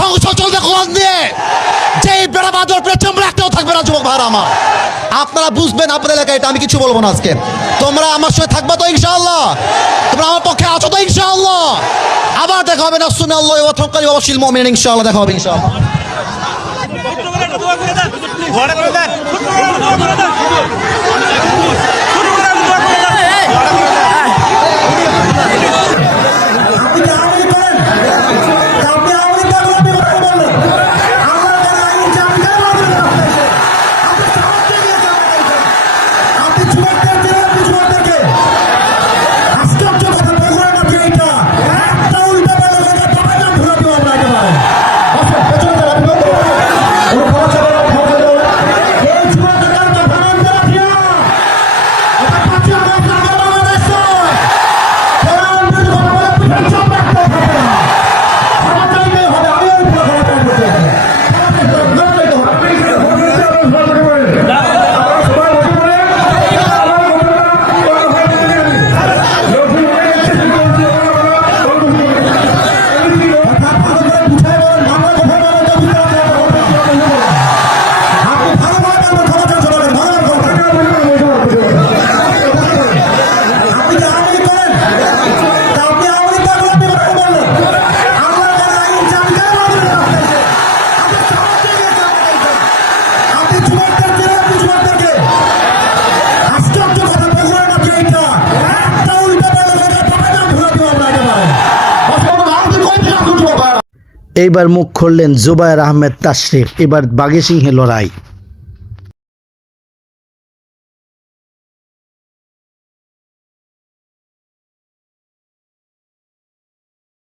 সংসদ চলবে কোরআন দিয়ে যে বেড়া বাদর পেছন একটাও থাকবে না, যুবক ভাইরা আমার। আপনারা বুঝবেন আপনাদের এলাকায় এটা আমি কিছু বলব না আজকে। তোমরা আমার সঙ্গে থাকবে তো ইনশাআল্লাহ। তোমরা আমার পক্ষে আছো তো ইনশাআল্লাহ। আবার দেখা হবে না শুনে আল্লাহ ওয়া তাওয়াক্কাল ওয়া বাশিল মুমিনিন ইনশাআল্লাহ দেখা হবে ইনশাআল্লাহ। এইবার মুখ খুললেন জুবায়ের আহমেদ তাশরিফ এবার বাগেসিংহে লড়াই।